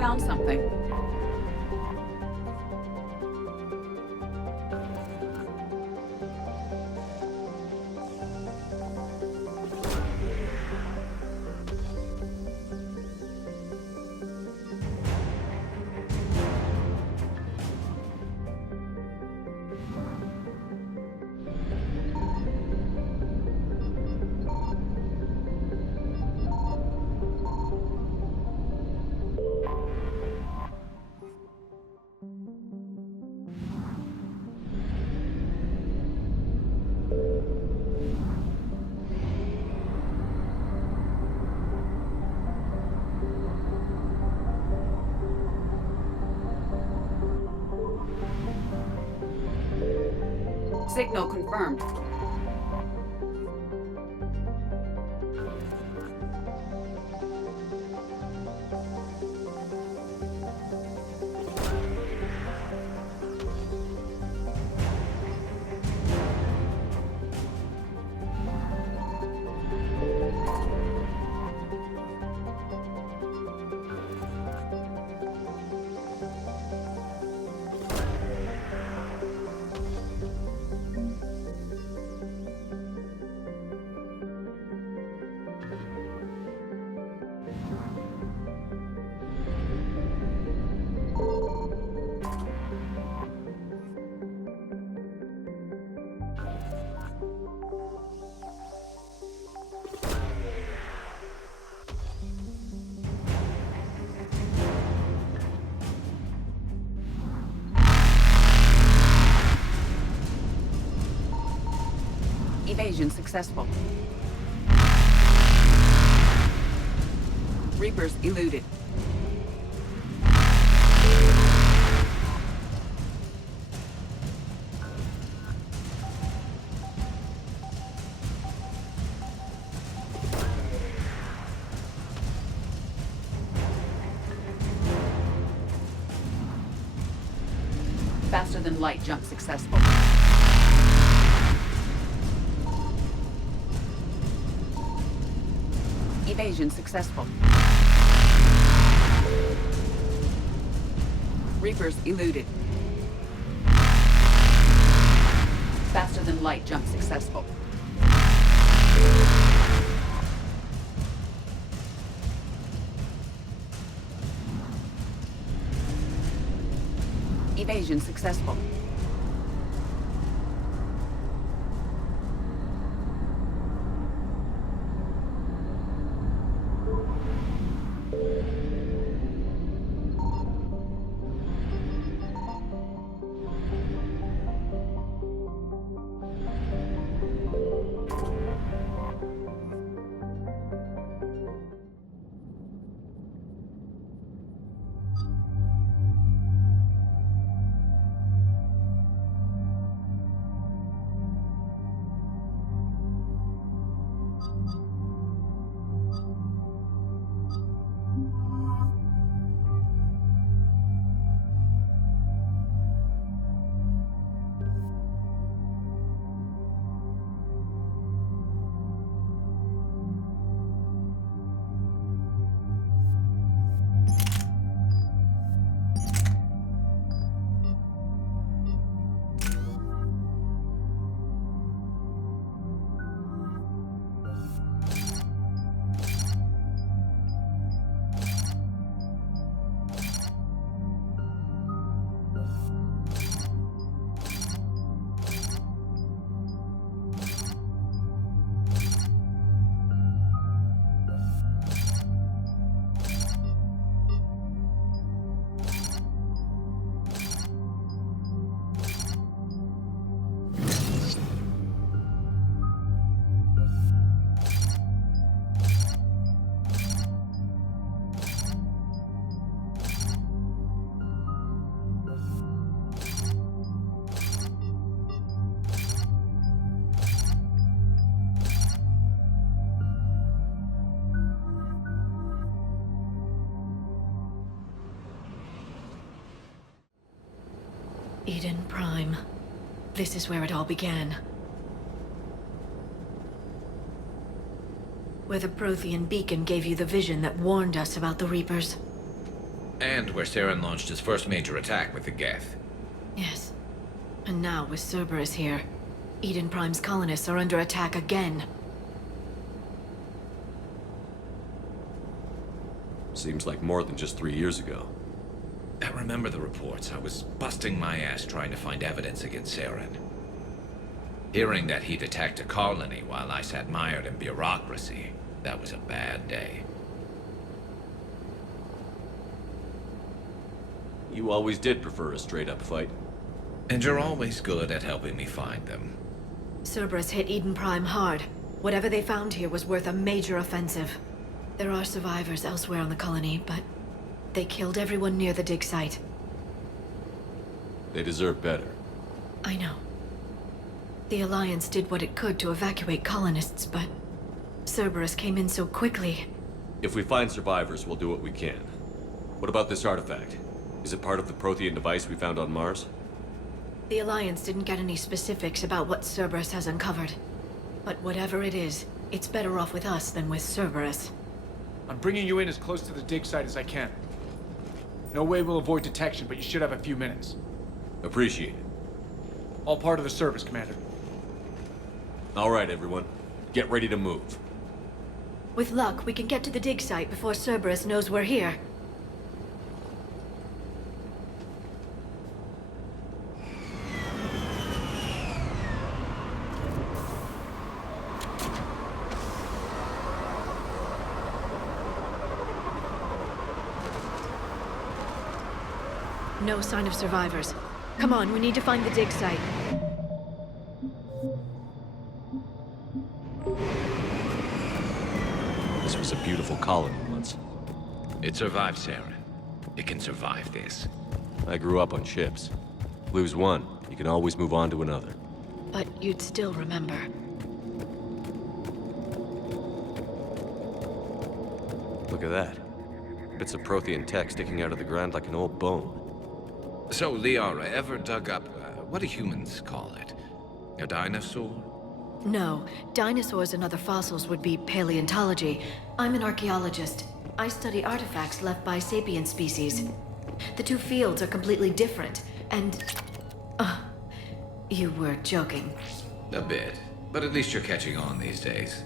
found something. Signal confirmed. Evasion successful. Reapers eluded. Faster than light jump successful. Evasion successful. Reapers eluded. Faster than light jump successful. Evasion successful. Eden Prime. This is where it all began. Where the Prothean beacon gave you the vision that warned us about the Reapers. And where Saren launched his first major attack with the Geth. Yes. And now, with Cerberus here, Eden Prime's colonists are under attack again. Seems like more than just 3 years ago. I remember the reports. I was busting my ass trying to find evidence against Saren. Hearing that he'd attacked a colony while I sat mired in bureaucracy, that was a bad day. You always did prefer a straight-up fight. And you're always good at helping me find them. Cerberus hit Eden Prime hard. Whatever they found here was worth a major offensive. There are survivors elsewhere on the colony, but they killed everyone near the dig site. They deserve better. I know. The Alliance did what it could to evacuate colonists, but Cerberus came in so quickly. If we find survivors, we'll do what we can. What about this artifact? Is it part of the Prothean device we found on Mars? The Alliance didn't get any specifics about what Cerberus has uncovered. But whatever it is, it's better off with us than with Cerberus. I'm bringing you in as close to the dig site as I can. No way we'll avoid detection, but you should have a few minutes. Appreciate it. All part of the service, Commander. All right, everyone. Get ready to move. With luck, we can get to the dig site before Cerberus knows we're here. No sign of survivors. Come on, we need to find the dig site. This was a beautiful colony once. It survived Saren. It can survive this. I grew up on ships. Lose one, you can always move on to another. But you'd still remember. Look at that. Bits of Prothean tech sticking out of the ground like an old bone. So, Liara, ever dug up, what do humans call it? A dinosaur? No, dinosaurs and other fossils would be paleontology. I'm an archaeologist. I study artifacts left by sapient species. The two fields are completely different, and... you were joking. A bit. But at least you're catching on these days.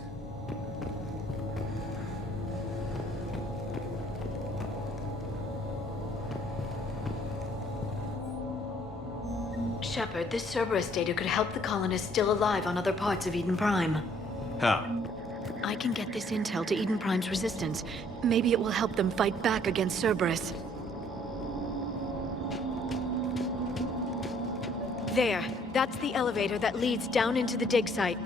Shepard, this Cerberus data could help the colonists still alive on other parts of Eden Prime. How? I can get this intel to Eden Prime's resistance. Maybe it will help them fight back against Cerberus. There. That's the elevator that leads down into the dig site.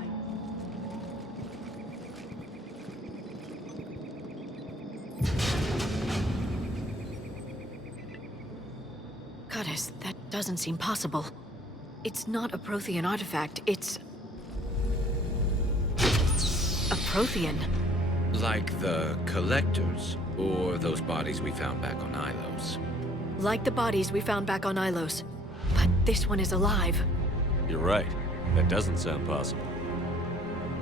Goddess, that doesn't seem possible. It's not a Prothean artifact, it's... a Prothean. Like the Collectors, or those bodies we found back on Ilos. Like the bodies we found back on Ilos. But this one is alive. You're right. That doesn't sound possible.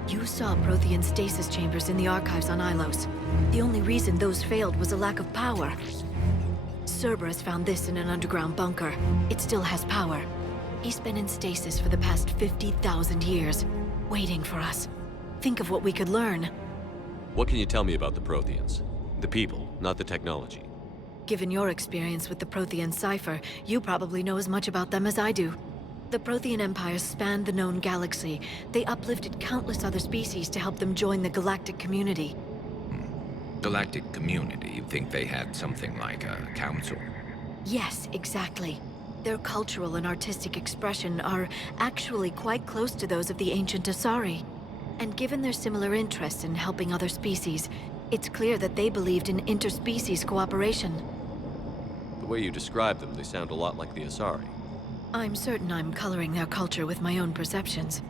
You saw Prothean stasis chambers in the archives on Ilos. The only reason those failed was a lack of power. Cerberus found this in an underground bunker. It still has power. He's been in stasis for the past 50,000 years, waiting for us. Think of what we could learn. What can you tell me about the Protheans? The people, not the technology. Given your experience with the Prothean cipher, you probably know as much about them as I do. The Prothean Empire spanned the known galaxy. They uplifted countless other species to help them join the galactic community. Galactic community, you think they had something like a council? Yes, exactly. Their cultural and artistic expression are actually quite close to those of the ancient Asari. And given their similar interests in helping other species, it's clear that they believed in interspecies cooperation. The way you describe them, they sound a lot like the Asari. I'm certain I'm coloring their culture with my own perceptions.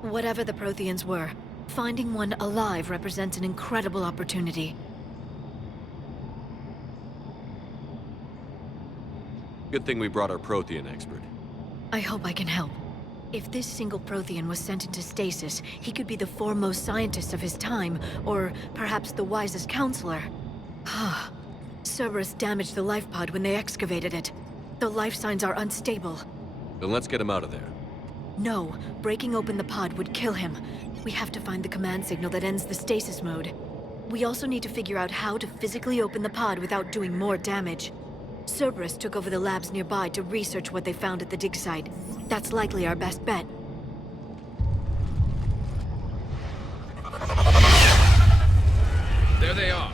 Whatever the Protheans were, finding one alive represents an incredible opportunity. Good thing we brought our Prothean expert. I hope I can help. If this single Prothean was sent into stasis, he could be the foremost scientist of his time, or perhaps the wisest counselor. Cerberus damaged the life pod when they excavated it. The life signs are unstable. Then let's get him out of there. No, breaking open the pod would kill him. We have to find the command signal that ends the stasis mode. We also need to figure out how to physically open the pod without doing more damage. Cerberus took over the labs nearby to research what they found at the dig site. That's likely our best bet. There they are.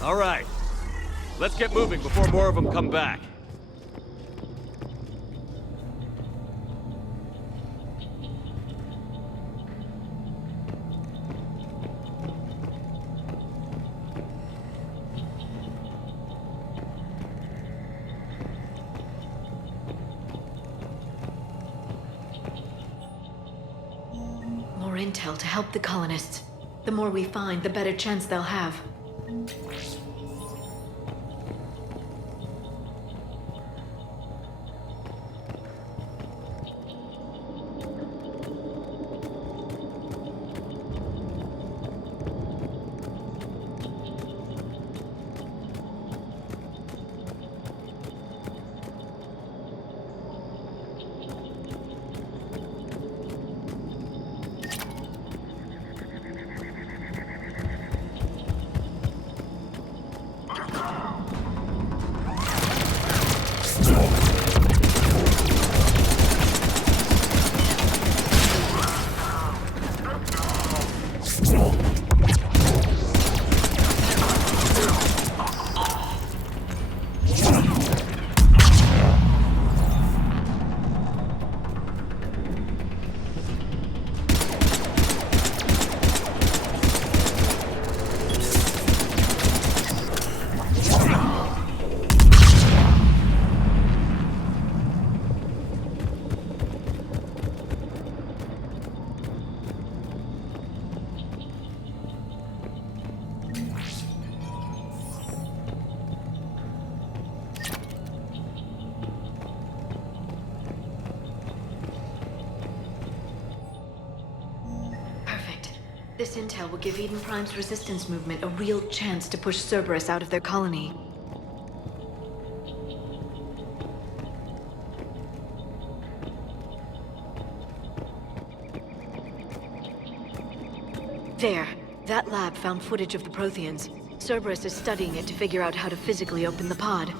All right. Let's get moving before more of them come back. More intel to help the colonists. The more we find, the better chance they'll have. This intel will give Eden Prime's resistance movement a real chance to push Cerberus out of their colony. There. That lab found footage of the Protheans. Cerberus is studying it to figure out how to physically open the pod.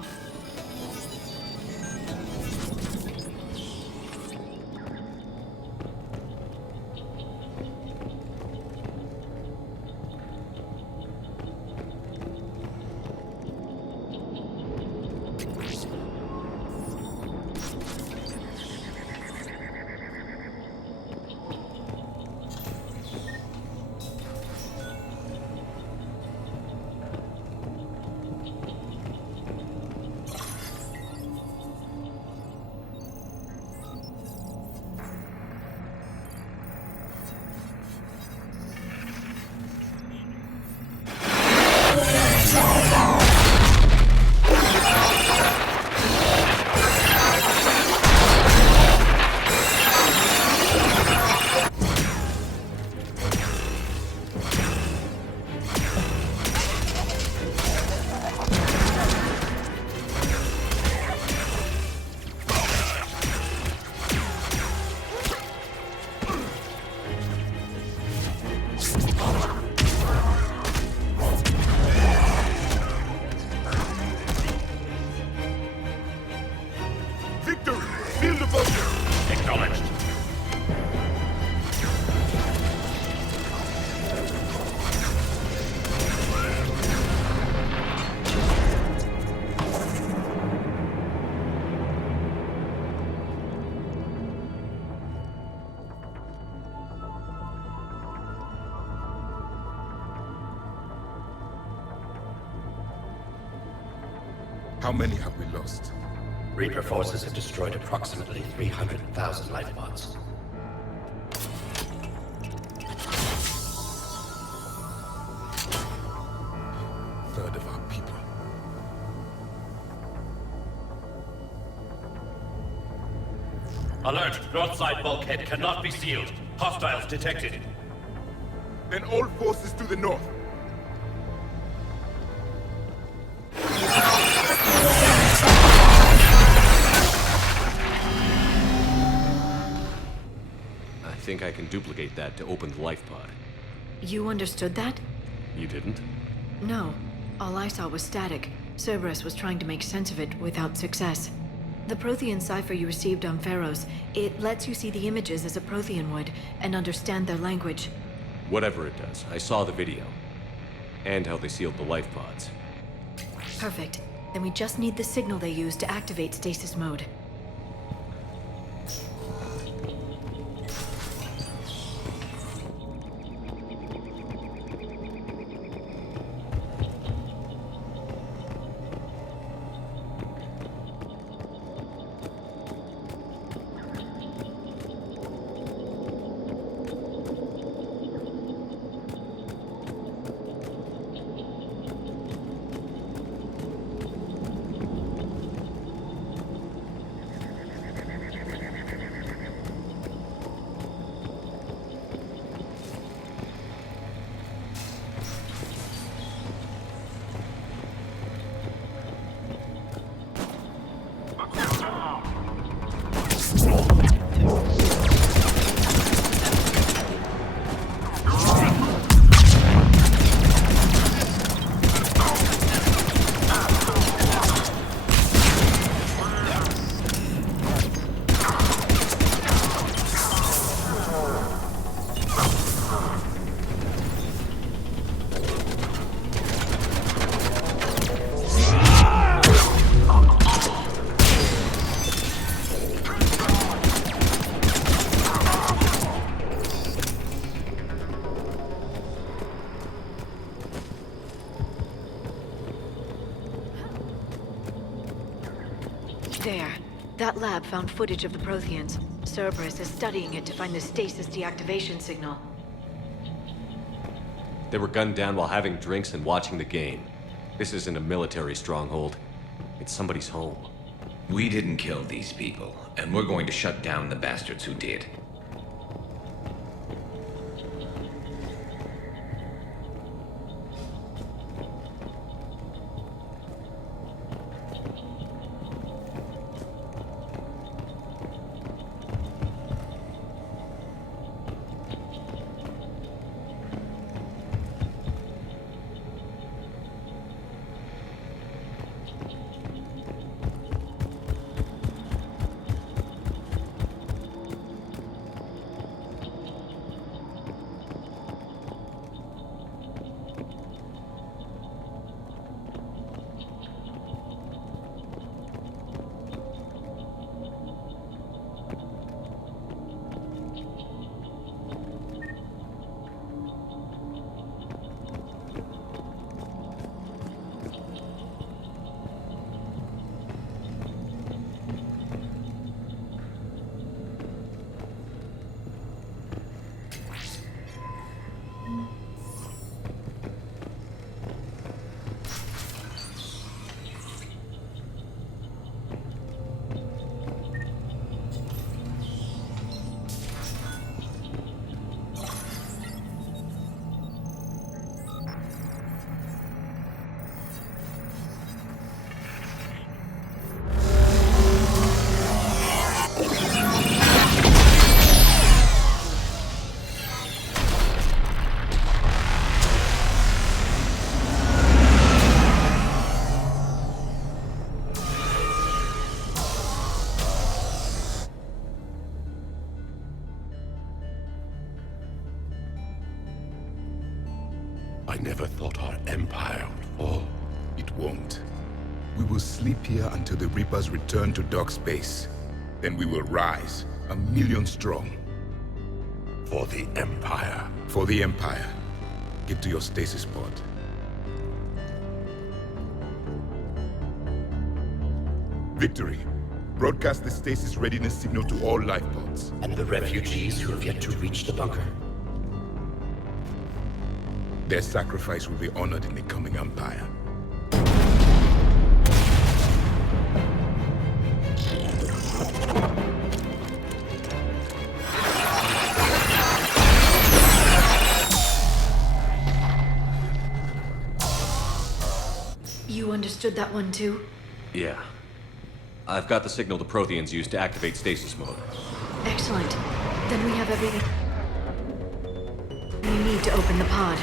How many have we lost? Reaper forces have destroyed approximately 300,000 life pods. Third of our people. Alert! North side bulkhead cannot be sealed. Hostiles detected. Then all forces to the north. I think I can duplicate that to open the life pod. You understood that? You didn't? No. All I saw was static. Cerberus was trying to make sense of it without success. The Prothean cipher you received on Pharaohs, it lets you see the images as a Prothean would, and understand their language. Whatever it does, I saw the video. And how they sealed the life pods. Perfect. Then we just need the signal they used to activate stasis mode. There. That lab found footage of the Protheans. Cerberus is studying it to find the stasis deactivation signal. They were gunned down while having drinks and watching the game. This isn't a military stronghold. It's somebody's home. We didn't kill these people, and we're going to shut down the bastards who did. I never thought our empire would fall. It won't. We will sleep here until the Reapers return to dock space. Then we will rise, 1,000,000 strong. For the Empire. For the Empire. Get to your stasis pod. Victory. Broadcast the stasis readiness signal to all life pods. And the refugees who have yet to reach the bunker. Their sacrifice will be honored in the coming Empire. You understood that one too? Yeah. I've got the signal the Protheans used to activate stasis mode. Excellent. Then we have everything we need to open the pod.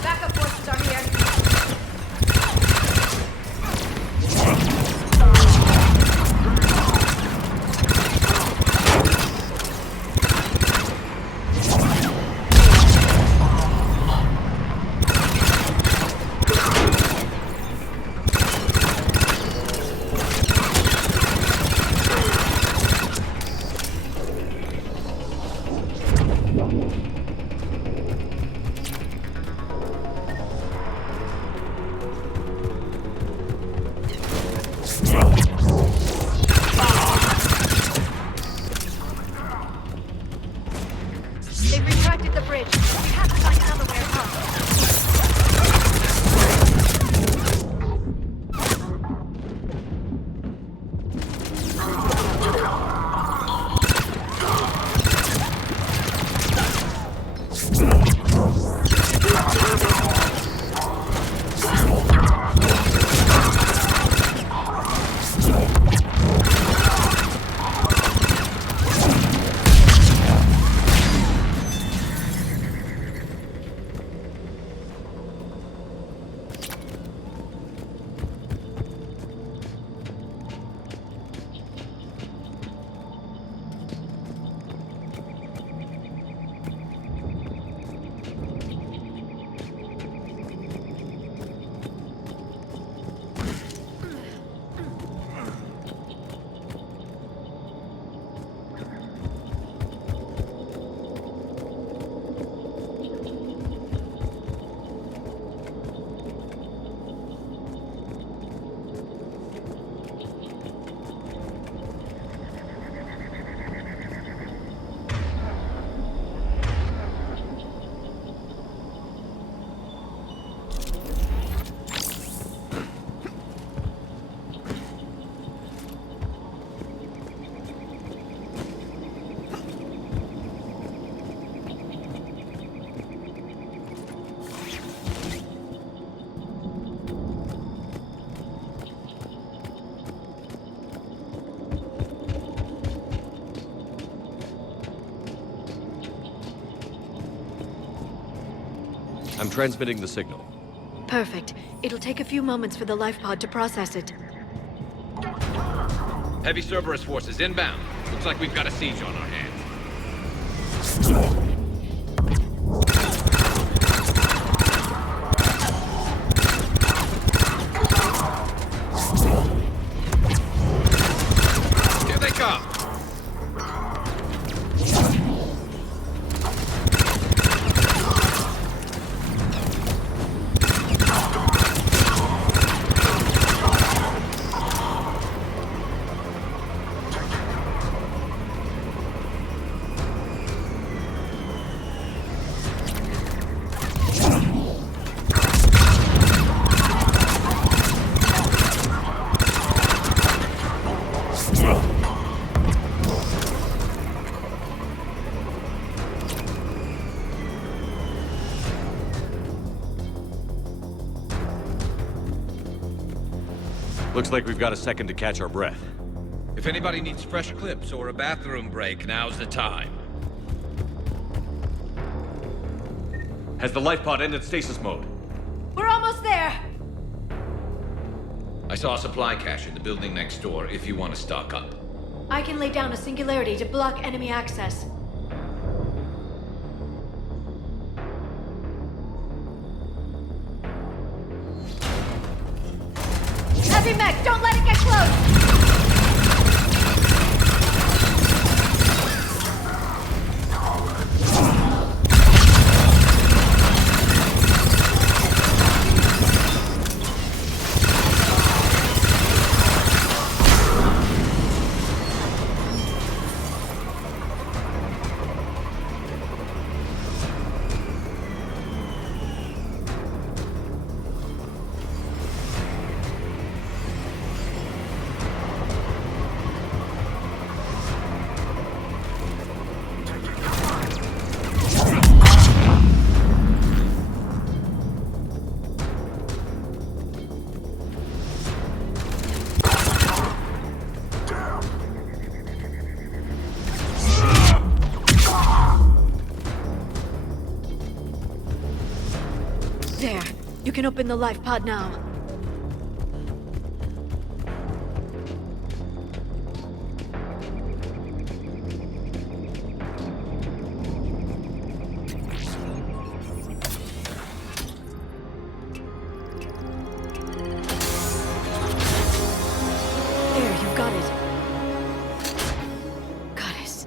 Backup forces are here. They've retracted the bridge. We have to find another way across. I'm transmitting the signal. Perfect. It'll take a few moments for the life pod to process it. Heavy Cerberus forces inbound. Looks like we've got a siege on our hands. Here they come! Looks like we've got a second to catch our breath. If anybody needs fresh clips or a bathroom break, now's the time. Has the life pod ended stasis mode? We're almost there! I saw a supply cache in the building next door if you want to stock up. I can lay down a singularity to block enemy access. Heavy mech, don't let it get close! There. You can open the life pod now. There, you've got it. Goddess.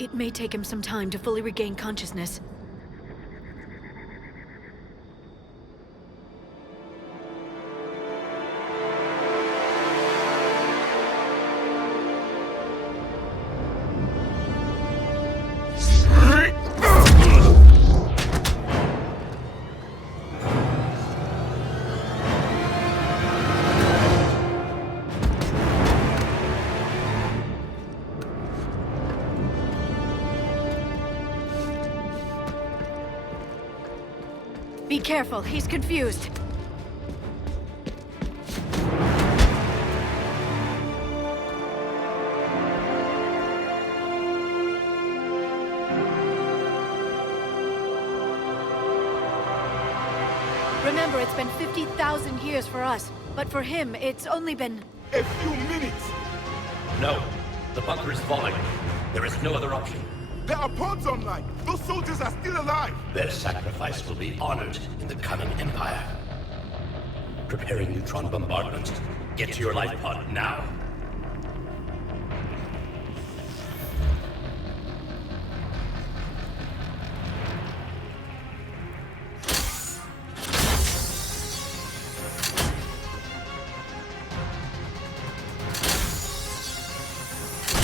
It may take him some time to fully regain consciousness. Be careful, he's confused. Remember, it's been 50,000 years for us, but for him, it's only been... A few minutes! No. The bunker is falling. There is no other option. There are pods online! Those soldiers are still alive! Their sacrifice will be honored in the coming Empire. Preparing neutron bombardment. Get to your life pod now.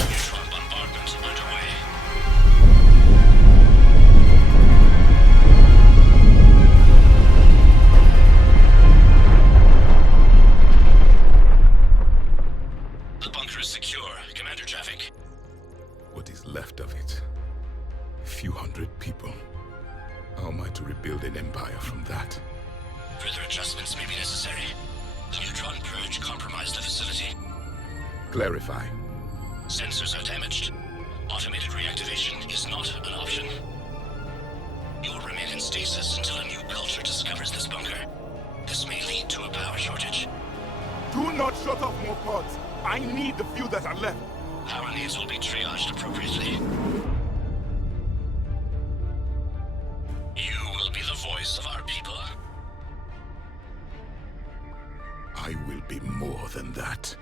Neutron bombardment underway. The bunker is secure. Commander Traffic. What is left of it? A few hundred people. How am I to rebuild an empire from that? Further adjustments may be necessary. The neutron purge compromised the facility. Clarify. Sensors are damaged. Automated reactivation is not an option. You will remain in stasis until a new culture discovers this bunker. This may lead to a power shortage. Do not shut off more pods! I need the few that are left! Power needs will be triaged appropriately. You will be the voice of our people. I will be more than that.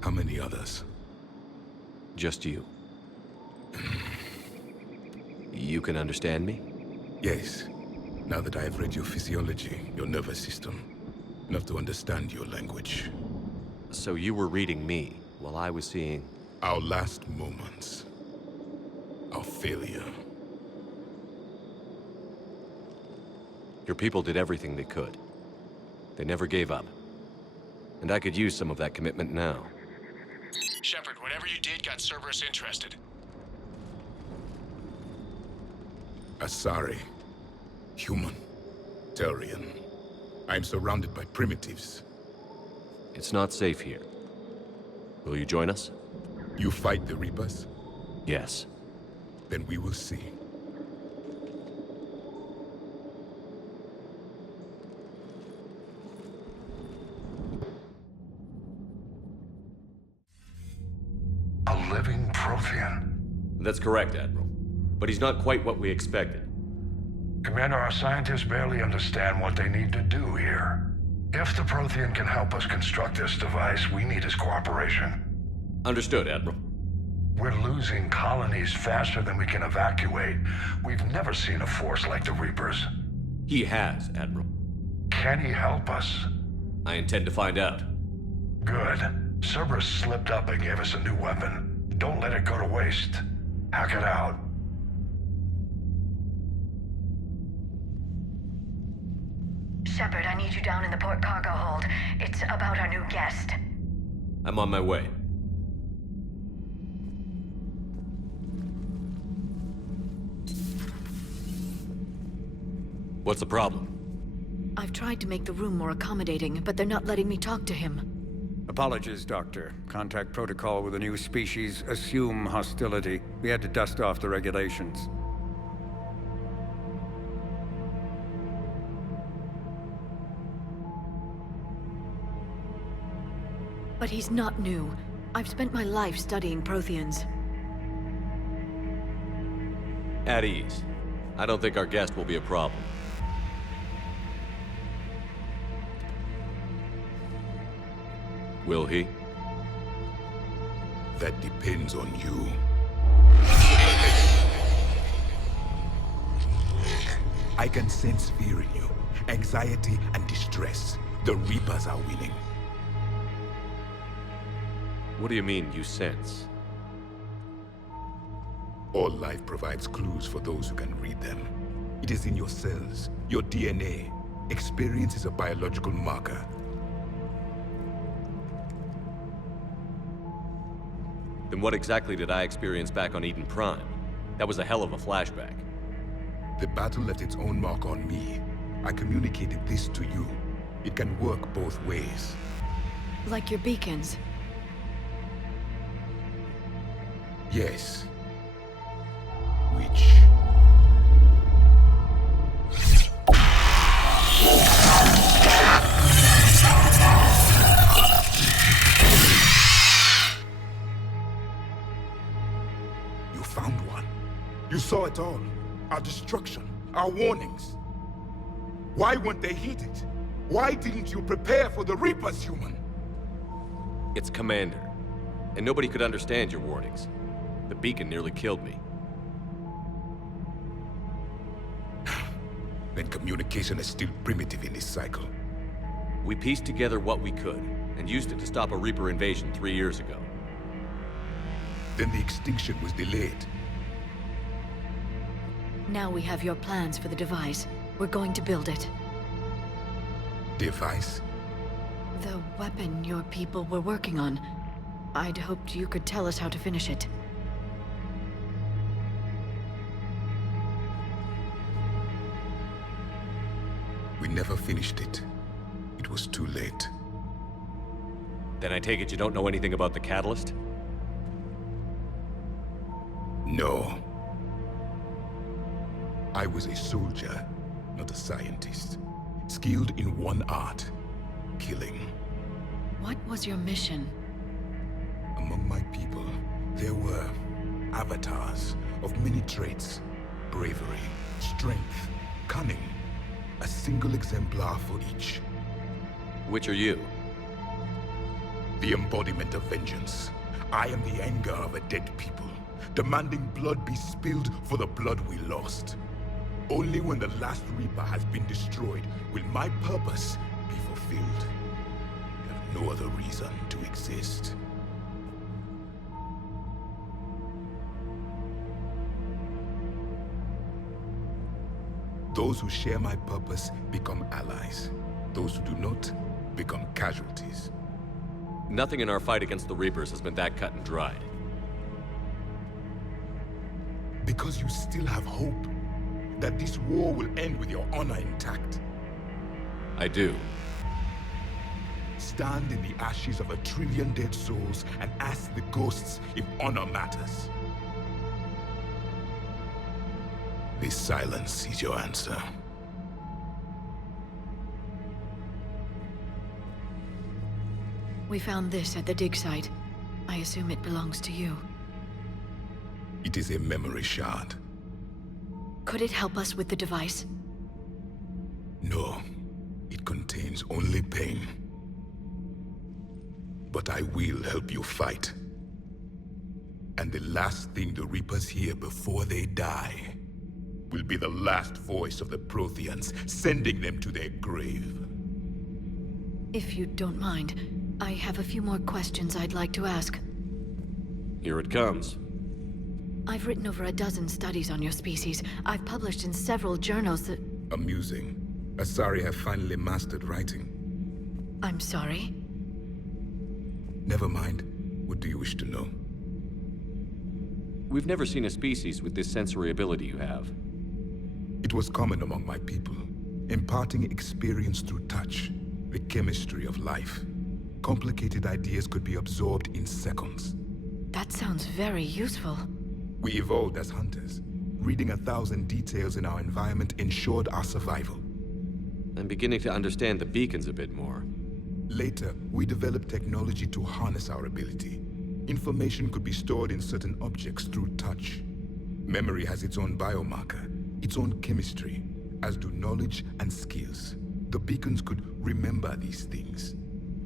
How many others? Just you. You can understand me? Yes. Now that I have read your physiology, your nervous system, enough to understand your language. So you were reading me while I was seeing... Our last moments. Our failure. Your people did everything they could. They never gave up. And I could use some of that commitment now. Shepard, whatever you did got Cerberus interested. Asari. Human. Turian. I'm surrounded by primitives. It's not safe here. Will you join us? You fight the Reapers? Yes. Then we will see. A living Prothean. That's correct, Admiral. But he's not quite what we expected. Commander, our scientists barely understand what they need to do here. If the Prothean can help us construct this device, we need his cooperation. Understood, Admiral. We're losing colonies faster than we can evacuate. We've never seen a force like the Reapers. He has, Admiral. Can he help us? I intend to find out. Good. Cerberus slipped up and gave us a new weapon. Don't let it go to waste. Hack it out. Shepard, I need you down in the port cargo hold. It's about our new guest. I'm on my way. What's the problem? I've tried to make the room more accommodating, but they're not letting me talk to him. Apologies, Doctor. Contact protocol with a new species. Assume hostility. We had to dust off the regulations. But he's not new. I've spent my life studying Protheans. At ease. I don't think our guest will be a problem. Will he? That depends on you. I can sense fear in you, anxiety and distress. The Reapers are winning. What do you mean, you sense? All life provides clues for those who can read them. It is in your cells, your DNA. Experience is a biological marker. Then what exactly did I experience back on Eden Prime? That was a hell of a flashback. The battle left its own mark on me. I communicated this to you. It can work both ways. Like your beacons. Yes. Which... You found one. You saw it all. Our destruction, our warnings. Why weren't they heeded? Why didn't you prepare for the Reapers, human? It's Commander. And nobody could understand your warnings. The beacon nearly killed me. Then communication is still primitive in this cycle. We pieced together what we could, and used it to stop a Reaper invasion 3 years ago. Then the extinction was delayed. Now we have your plans for the device. We're going to build it. Device? The weapon your people were working on. I'd hoped you could tell us how to finish it. We never finished it. It was too late. Then I take it you don't know anything about the catalyst? No. I was a soldier, not a scientist. Skilled in one art, killing. What was your mission? Among my people, there were avatars of many traits. Bravery, strength, cunning. A single exemplar for each. Which are you? The embodiment of vengeance. I am the anger of a dead people, demanding blood be spilled for the blood we lost. Only when the last Reaper has been destroyed will my purpose be fulfilled. I have no other reason to exist. Those who share my purpose become allies. Those who do not become casualties. Nothing in our fight against the Reapers has been that cut and dried. Because you still have hope that this war will end with your honor intact. I do. Stand in the ashes of 1 trillion dead souls and ask the ghosts if honor matters. This silence is your answer. We found this at the dig site. I assume it belongs to you. It is a memory shard. Could it help us with the device? No, it contains only pain. But I will help you fight. And the last thing the Reapers hear before they die will be the last voice of the Protheans, sending them to their grave. If you don't mind, I have a few more questions I'd like to ask. Here it comes. I've written over a dozen studies on your species. I've published in several journals that... Amusing. Asari have finally mastered writing. I'm sorry? Never mind. What do you wish to know? We've never seen a species with this sensory ability you have. It was common among my people. imparting experience through touch, the chemistry of life. Complicated ideas could be absorbed in seconds. That sounds very useful. We evolved as hunters. Reading 1,000 details in our environment ensured our survival. I'm beginning to understand the beacons a bit more. Later, we developed technology to harness our ability. Information could be stored in certain objects through touch. Memory has its own biomarker, its own chemistry, as do knowledge and skills. The beacons could remember these things.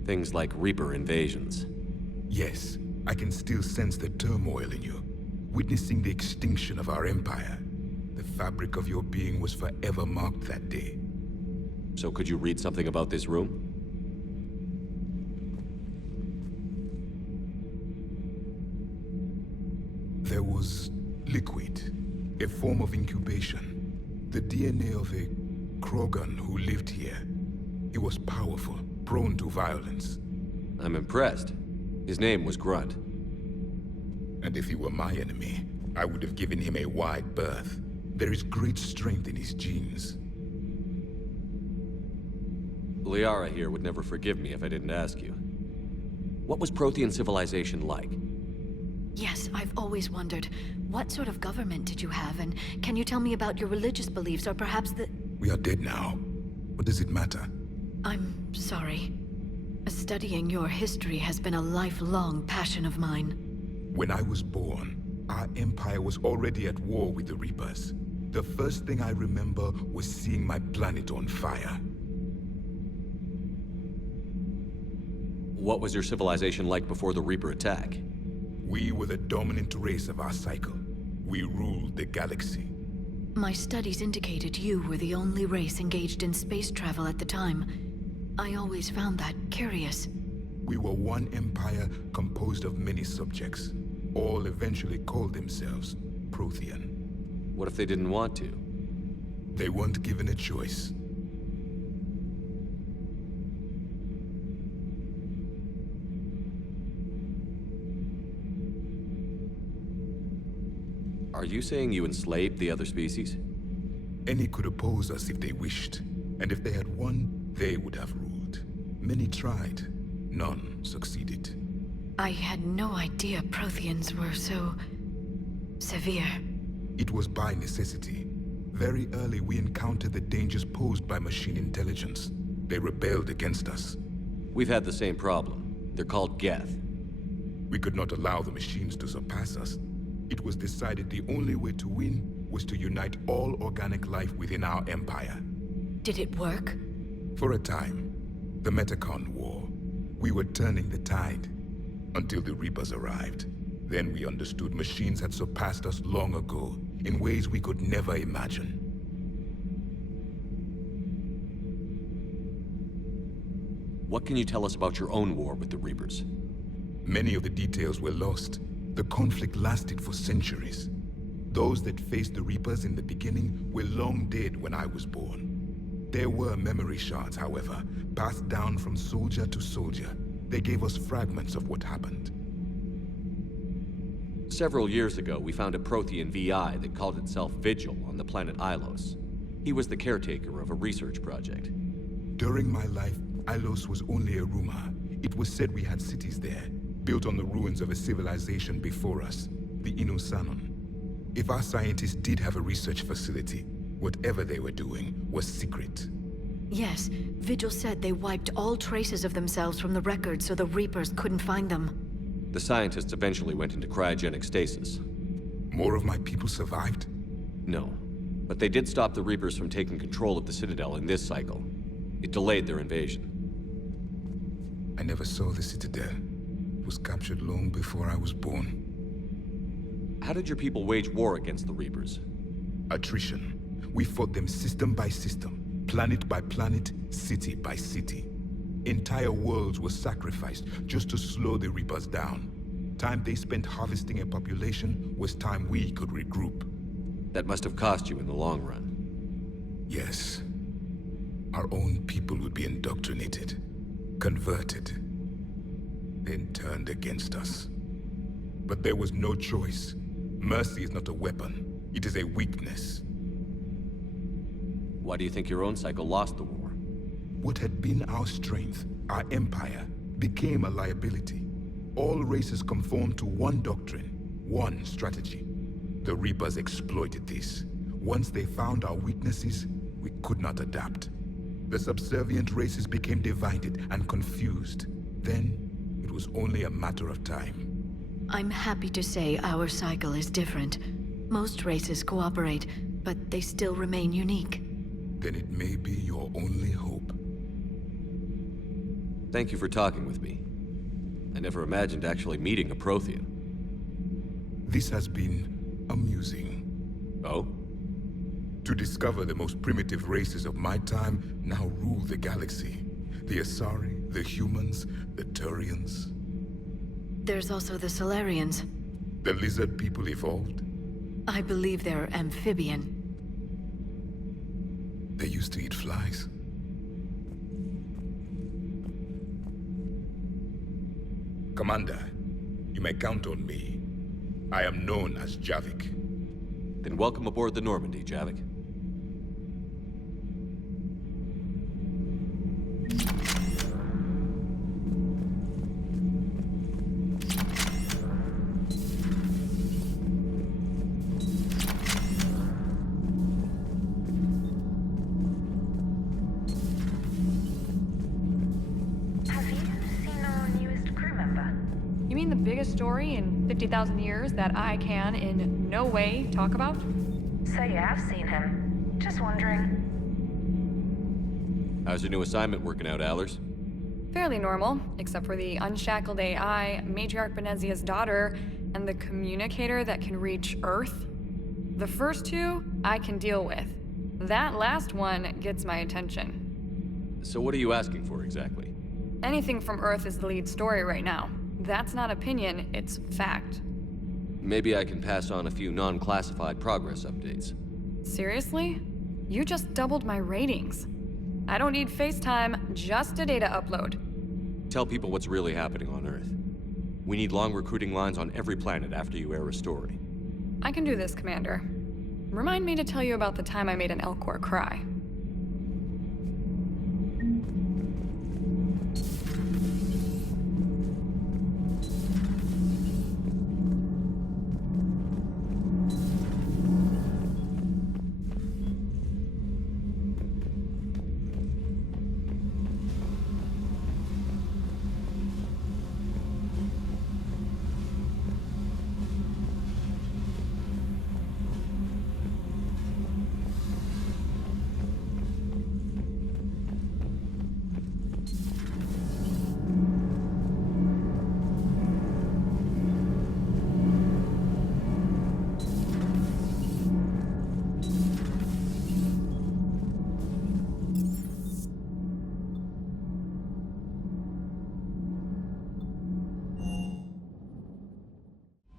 Things like Reaper invasions. Yes, I can still sense the turmoil in you, witnessing the extinction of our empire. The fabric of your being was forever marked that day. So could you read something about this room? There was liquid, a form of incubation. The DNA of a Krogan who lived here. He was powerful, prone to violence. I'm impressed. His name was Grunt. And if he were my enemy, I would have given him a wide berth. There is great strength in his genes. Liara here would never forgive me if I didn't ask you. What was Prothean civilization like? Yes, I've always wondered, what sort of government did you have, and can you tell me about your religious beliefs, or perhaps the... We are dead now. What does it matter? I'm sorry. Studying your history has been a lifelong passion of mine. When I was born, our empire was already at war with the Reapers. The first thing I remember was seeing my planet on fire. What was your civilization like before the Reaper attack? We were the dominant race of our cycle. We ruled the galaxy. My studies indicated you were the only race engaged in space travel at the time. I always found that curious. We were one empire composed of many subjects. All eventually called themselves Prothean. What if they didn't want to? They weren't given a choice. Are you saying you enslaved the other species? Any could oppose us if they wished. And if they had won, they would have ruled. Many tried. None succeeded. I had no idea Protheans were so... severe. It was by necessity. Very early we encountered the dangers posed by machine intelligence. They rebelled against us. We've had the same problem. They're called Geth. We could not allow the machines to surpass us. It was decided the only way to win was to unite all organic life within our empire. Did it work? For a time. The Metacon War. We were turning the tide. Until the Reapers arrived. Then we understood machines had surpassed us long ago, in ways we could never imagine. What can you tell us about your own war with the Reapers? Many of the details were lost. The conflict lasted for centuries. Those that faced the Reapers in the beginning were long dead when I was born. There were memory shards, however, passed down from soldier to soldier. They gave us fragments of what happened. Several years ago, we found a Prothean VI that called itself Vigil on the planet Ilos. He was the caretaker of a research project. During my life, Ilos was only a rumor. It was said we had cities there, built on the ruins of a civilization before us, the Inosanon. If our scientists did have a research facility, whatever they were doing was secret. Yes, Vigil said they wiped all traces of themselves from the records so the Reapers couldn't find them. The scientists eventually went into cryogenic stasis. More of my people survived? No, but they did stop the Reapers from taking control of the Citadel in this cycle. It delayed their invasion. I never saw the Citadel. It was captured long before I was born. How did your people wage war against the Reapers? Attrition. We fought them system by system. Planet by planet, city by city. Entire worlds were sacrificed just to slow the Reapers down. Time they spent harvesting a population was time we could regroup. That must have cost you in the long run. Yes. Our own people would be indoctrinated, converted, then turned against us. But there was no choice. Mercy is not a weapon. It is a weakness. Why do you think your own cycle lost the war? What had been our strength, our empire, became a liability. All races conformed to one doctrine, one strategy. The Reapers exploited this. Once they found our weaknesses, we could not adapt. The subservient races became divided and confused. Then, it was only a matter of time. I'm happy to say our cycle is different. Most races cooperate, but they still remain unique. Then it may be your only hope. Thank you for talking with me. I never imagined actually meeting a Prothean. This has been amusing. Oh? To discover the most primitive races of my time now rule the galaxy. The Asari, the humans, the Turians. There's also the Solarians. The lizard people evolved. I believe they're amphibian. They used to eat flies. Commander, you may count on me. I am known as Javik. Then welcome aboard the Normandy, Javik. Have you seen our newest crew member? You mean the biggest story in 50,000 years that I can in no way talk about? So you have seen him. Just wondering. How's your new assignment working out, Allers? Fairly normal, except for the unshackled AI, Matriarch Benezia's daughter, and the communicator that can reach Earth. The first two, I can deal with. That last one gets my attention. So what are you asking for exactly? Anything from Earth is the lead story right now. That's not opinion, it's fact. Maybe I can pass on a few non-classified progress updates. Seriously? You just doubled my ratings. I don't need FaceTime, just a data upload. Tell people what's really happening on Earth. We need long recruiting lines on every planet after you air a story. I can do this, Commander. Remind me to tell you about the time I made an Elcor cry.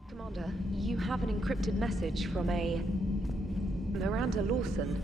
Commander, you have an encrypted message from a Miranda Lawson.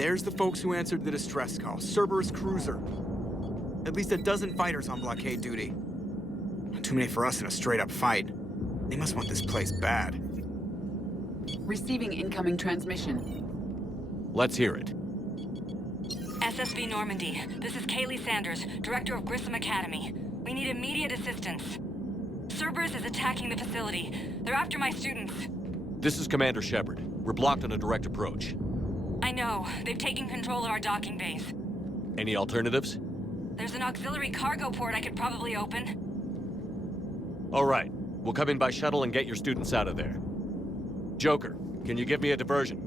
There's the folks who answered the distress call. Cerberus cruiser. At least a dozen fighters on blockade duty. Not too many for us in a straight-up fight. They must want this place bad. Receiving incoming transmission. Let's hear it. SSV Normandy. This is Kaylee Sanders, Director of Grissom Academy. We need immediate assistance. Cerberus is attacking the facility. They're after my students. This is Commander Shepard. We're blocked on a direct approach. I know. They've taken control of our docking base. Any alternatives? There's an auxiliary cargo port I could probably open. All right. We'll come in by shuttle and get your students out of there. Joker, can you give me a diversion?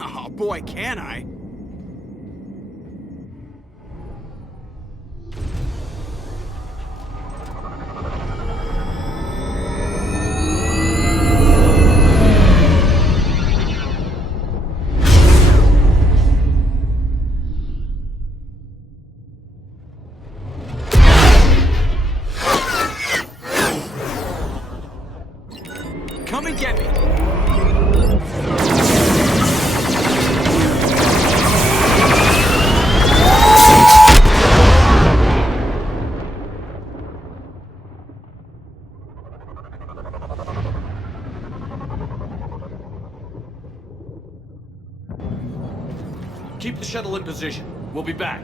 Oh boy, can I! Come and get me! Keep the shuttle in position. We'll be back.